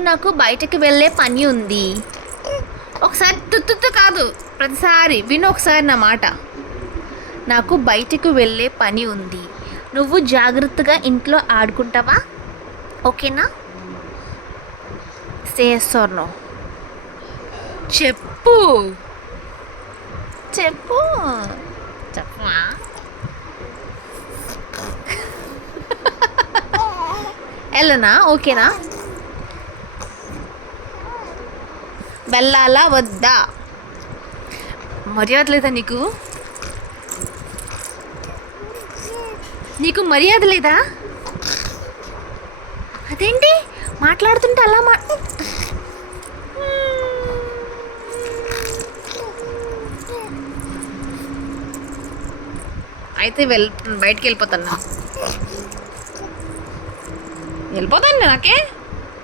నాకు బయటకు వెళ్ళే పని ఉంది. ఒకసారి తుత్తుత్తు కాదు, ప్రతిసారి విను ఒకసారి నా మాట. నాకు బయటకు వెళ్ళే పని ఉంది. నువ్వు జాగ్రత్తగా ఇంట్లో ఆడుకుంటావా? ఓకేనా? Say yes or no. చెప్పు చెప్పు చెప్పమా. వెళ్ళనా? ఓకేనా? వెళ్ళాలా వద్దా? మర్యాద లేదా నీకు? నీకు మర్యాద లేదా? అదేంటి మాట్లాడుతుంటే అలా అయితే బయటికి వెళ్ళిపోతాను. వెళ్ళిపోతాను నాకే